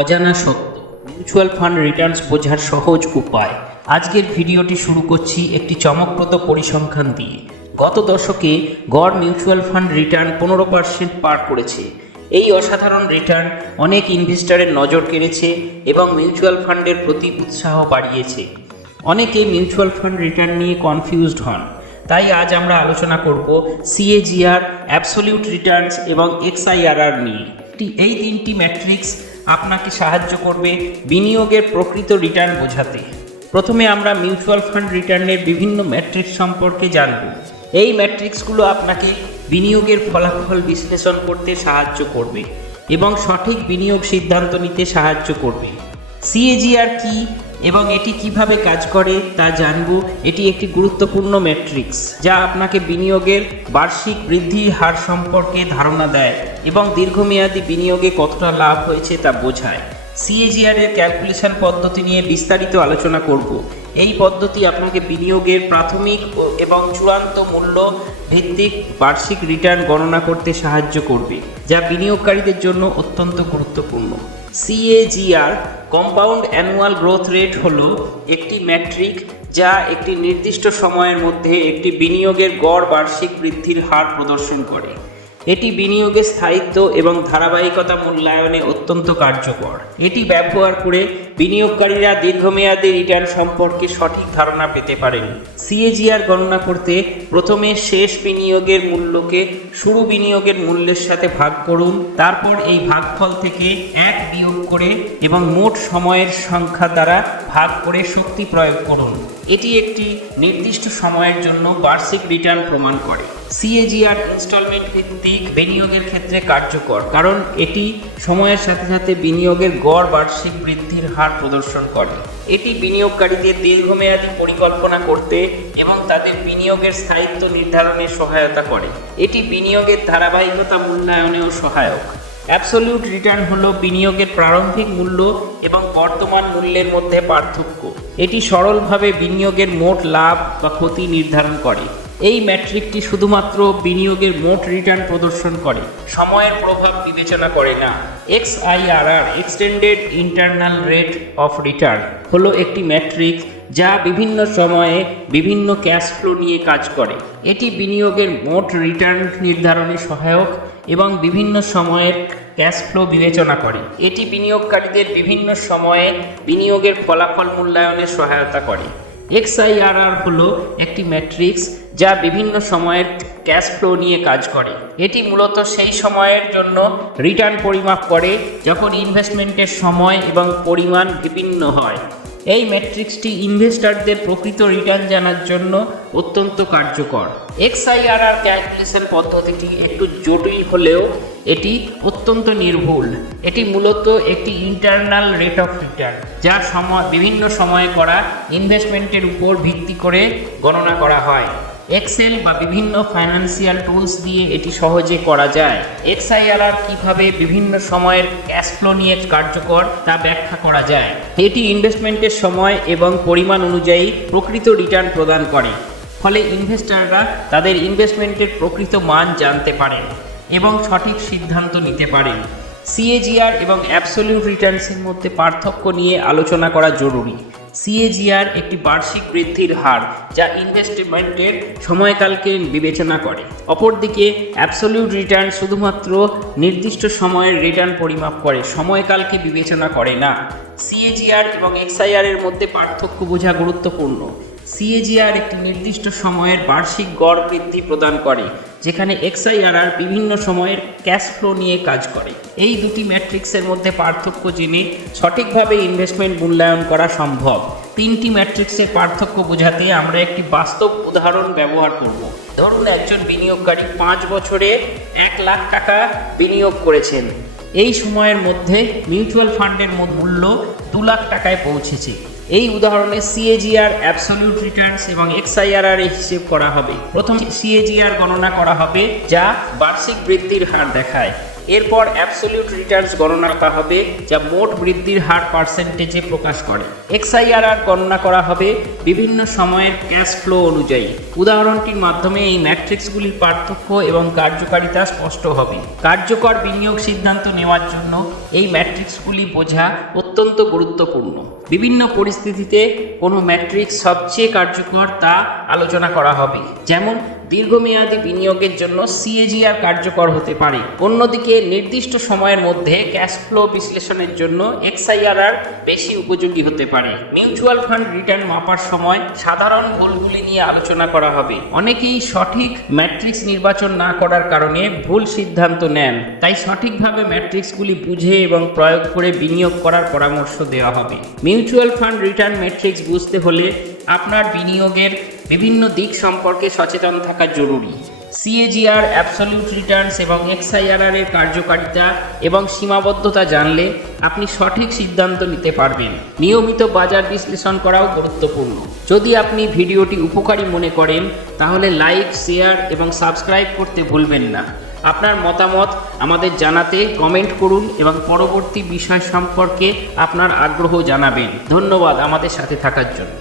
অজানা সত্য mutual fund Returns বোঝার সহজ উপায়। আজকের ভিডিওটি শুরু করছি একটি চমকপ্রদ পরিসংখ্যান দিয়ে। গত দশকে গড় মিউচুয়াল ফান্ড রিটার্ন 15% পার করেছে। এই অসাধারণ রিটার্ন অনেক ইনভেস্টরের নজর কেড়েছে এবং মিউচুয়াল ফান্ডের প্রতি উৎসাহ বাড়িয়েছে। অনেকে মিউচুয়াল ফান্ড রিটার্ন নিয়ে কনফিউজড হন, তাই আজ আমরা আলোচনা করব সিএজিআর, অ্যাবসলিউট রিটার্নস এবং এক্সআইআরআর নিয়ে। এই তিনটি ম্যাট্রিক্স আপনাকে সাহায্য করবে বিনিয়োগের প্রকৃত রিটার্ন বোঝাতে। প্রথমে আমরা মিউচুয়াল ফান্ড রিটার্নের বিভিন্ন ম্যাট্রিক্স সম্পর্কে জানব। এই ম্যাট্রিক্সগুলো আপনাকে বিনিয়োগের ফলাফল বিশ্লেষণ করতে সাহায্য করবে এবং সঠিক বিনিয়োগ সিদ্ধান্ত নিতে সাহায্য করবে। সিএজিআর কি এবং এটি কিভাবে কাজ করে তা জানব। এটি একটি গুরুত্বপূর্ণ ম্যাট্রিক্স যা আপনাকে বিনিয়োগের বার্ষিক বৃদ্ধির হার সম্পর্কে ধারণা দেয় এবং দীর্ঘমেয়াদী বিনিয়োগে কতটা লাভ হয়েছে তা বোঝায়। সিএজিআর এর ক্যালকুলেশন পদ্ধতি নিয়ে বিস্তারিত আলোচনা করব। এই পদ্ধতি আপনাকে বিনিয়োগের প্রাথমিক এবং চূড়ান্ত মূল্য ভিত্তিক বার্ষিক রিটার্ন গণনা করতে সাহায্য করবে, যা বিনিয়োগকারীদের জন্য অত্যন্ত গুরুত্বপূর্ণ। CAGR compound annual growth rate হলো একটি ম্যাট্রিক যা একটি নির্দিষ্ট সময়ের মধ্যে একটি বিনিয়োগের গড় বার্ষিক বৃদ্ধির হার প্রদর্শন করে। এটি বিনিয়োগের স্থায়িত্ব এবং ধারাবাহিকতা মূল্যায়নে অত্যন্ত কার্যকর। এটি ব্যবহার করে বিনিয়োগকারীরা দীর্ঘমেয়াদী রিটার্ন সম্পর্কে সঠিক ধারণা পেতে পারেন। সিএজিআর গণনা করতে প্রথমে শেষ বিনিয়োগের মূল্যকে শুরু বিনিয়োগের মূল্যের সাথে ভাগ করুন। তারপর এই ভাগফল থেকে 1 বিয়োগ করে এবং মোট সময়ের সংখ্যা দ্বারা ভাগ করে শক্তি প্রয়োগ করুন। এটি একটি নির্দিষ্ট সময়ের জন্য বার্ষিক রিটার্ন প্রমাণ করে। সিএজিআর ইনস্টলমেন্ট ভিত্তিক বিনিয়োগের ক্ষেত্রে কার্যকর, কারণ এটি সময়ের সাথে সাথে বিনিয়োগের গড় বার্ষিক বৃদ্ধির হার প্রদর্শন করে। এটি বিনিয়োগকারীদের দীর্ঘমেয়াদী পরিকল্পনা করতে এবং তাদের বিনিয়োগের স্থায়িত্ব নির্ধারণে সহায়তা করে। এটি বিনিয়োগের ধারাবাহিকতা মূল্যায়নেও সহায়ক। অ্যাবসলিউট রিটার্ন হলো বিনিয়োগের প্রারম্ভিক মূল্য এবং বর্তমান মূল্যের মধ্যে পার্থক্য। এটি সরলভাবে বিনিয়োগের মোট লাভ বা ক্ষতি নির্ধারণ করে। এই ম্যাট্রিকটি শুধুমাত্র বিনিয়োগের মোট রিটার্ন প্রদর্শন করে, সময়ের প্রভাব বিবেচনা করে না। এক্সআইআরআর extended internal rate of return হলো একটি ম্যাট্রিক্স যা বিভিন্ন সময়ে বিভিন্ন ক্যাশ ফ্লো নিয়ে কাজ করে। এটি বিনিয়োগের মোট রিটার্ন নির্ধারণে সহায়ক এবং বিভিন্ন সময়ের ক্যাশ ফ্লো বিবেচনা করে। এটি বিনিয়োগকারীদের বিভিন্ন সময়ে বিনিয়োগের ফলাফল মূল্যায়নে সহায়তা করে। এক্সআইআরআর হলো একটি ম্যাট্রিক্স যা বিভিন্ন সময়ের ক্যাশ ফ্লো নিয়ে কাজ করে। এটি মূলত সেই সময়ের জন্য রিটার্ন পরিমাপ করে যখন ইনভেস্টমেন্টের সময় এবং পরিমাণ বিভিন্ন হয়। এই ম্যাট্রিক্সটি ইনভেস্টরদের প্রকৃত রিটার্ন জানার জন্য অত্যন্ত কার্যকর। এক্সআইআরআর ক্যালকুলেশন পদ্ধতিটি একটু জটিল হলেও এটি অত্যন্ত নির্ভুল। এটি মূলত একটি ইন্টারনাল রেট অফ রিটার্ন যা বিভিন্ন সময়ে করা ইনভেস্টমেন্টের উপর ভিত্তি করে গণনা করা হয়। এক্সেল বা বিভিন্ন ফাইন্যান্সিয়াল টুলস দিয়ে এটি সহজে করা যায়। এক্সআইআরআর কিভাবে বিভিন্ন সময়ের ক্যাশ ফ্লো নিয়ে কার্যকর তা ব্যাখ্যা করা যায়। এটি ইনভেস্টমেন্টের সময় এবং পরিমাণ অনুযায়ী প্রকৃত রিটার্ন প্রদান করে, ফলে ইনভেস্টররা তাদের ইনভেস্টমেন্টের প্রকৃত মান জানতে পারেন এবং সঠিক সিদ্ধান্ত নিতে পারেন। সিএজিআর এবং অ্যাবসলিউট রিটার্নসের মধ্যে পার্থক্য নিয়ে আলোচনা করা জরুরি। সিএজিআর একটি বার্ষিক বৃদ্ধির হার যা ইনভেস্টমেন্টের সময়কালকে বিবেচনা করে। অপরদিকে অ্যাবসলিউট রিটার্ন শুধুমাত্র নির্দিষ্ট সময়ের রিটার্ন পরিমাপ করে, সময়কালকে বিবেচনা করে না। সিএজিআর এবং এক্সআইআর এর মধ্যে পার্থক্য বোঝা গুরুত্বপূর্ণ। সিএজিআর একটি নির্দিষ্ট সময়ের বার্ষিক গড় বৃদ্ধি প্রদান করে, যেখানে এক্সআইআরআর বিভিন্ন সময়ের ক্যাশ ফ্লো নিয়ে কাজ করে। এই দুটি ম্যাট্রিক্সের মধ্যে পার্থক্য জেনে সঠিকভাবে ইনভেস্টমেন্ট মূল্যায়ন করা সম্ভব। তিনটি ম্যাট্রিক্সের পার্থক্য বোঝাতে আমরা একটি বাস্তব উদাহরণ ব্যবহার করব। ধরুন একজন বিনিয়োগকারী 5 বছরে 1 লাখ টাকা বিনিয়োগ করেছেন। এই সময়ের মধ্যে মিউচুয়াল ফান্ডের মূল্য 2 লাখ টাকায় পৌঁছেছে। এই উদাহরণে সিএজিআর, অ্যাবসলিউট রিটার্নস এবং এক্সআইআরআর এর হিসেব করা হবে। প্রথম সিএজিআর গণনা করা হবে যা বার্ষিক বৃদ্ধির হার দেখায়। এরপর অ্যাবসলিউট রিটার্নস গণনা করা হবে, যা মোট বৃদ্ধির হার পার্সেন্টেজে প্রকাশ করে। XIRR গণনা করা হবে বিভিন্ন সময়ের ক্যাশ ফ্লো অনুযায়ী। উদাহরণটির মাধ্যমে এই ম্যাট্রিক্সগুলির পার্থক্য এবং কার্যকারিতা স্পষ্ট হবে। কার্যকর বিনিয়োগ সিদ্ধান্ত নেওয়ার জন্য এই ম্যাট্রিক্সগুলি বোঝা অত্যন্ত গুরুত্বপূর্ণ। বিভিন্ন পরিস্থিতিতে কোনো ম্যাট্রিক্স সবচেয়ে কার্যকর তা আলোচনা করা হবে, যেমন দীর্ঘমেয়াদী বিনিয়োগের জন্য CAGR কার্যকর হতে পারে। অন্যদিকে নির্দিষ্ট সময়ের মধ্যে ক্যাশ ফ্লো বিশ্লেষণের জন্য XIRR বেশি উপযোগী হতে পারে। মিউচুয়াল ফান্ড রিটার্ন মাপার সময় সাধারণ ভুলগুলি নিয়ে আলোচনা করা হবে। অনেকেই সঠিক ম্যাট্রিক্স নির্বাচন না করার কারণে ভুল সিদ্ধান্ত নেন, তাই সঠিকভাবে ম্যাট্রিক্সগুলি বুঝে এবং প্রয়োগ করে বিনিয়োগ করার পরামর্শ দেওয়া হবে। মিউচুয়াল ফান্ড রিটার্ন ম্যাট্রিক্স বুঝতে হলে আপনার বিনিয়োগের বিভিন্ন দিক সম্পর্কে সচেতন থাকা জরুরি। CAGR, অ্যাবসলিউট রিটার্নস এবং XIRR এর কার্যকারিতা এবং সীমাবদ্ধতা জানলে আপনি সঠিক সিদ্ধান্ত নিতে পারবেন। নিয়মিত বাজার বিশ্লেষণ করাও গুরুত্বপূর্ণ। যদি আপনি ভিডিওটি উপকারী মনে করেন তাহলে লাইক, শেয়ার এবং সাবস্ক্রাইব করতে ভুলবেন না। আপনার মতামত আমাদের জানাতে কমেন্ট করুন এবং পরবর্তী বিষয় সম্পর্কে আপনার আগ্রহ জানাবেন। ধন্যবাদ আমাদের সাথে থাকার জন্য।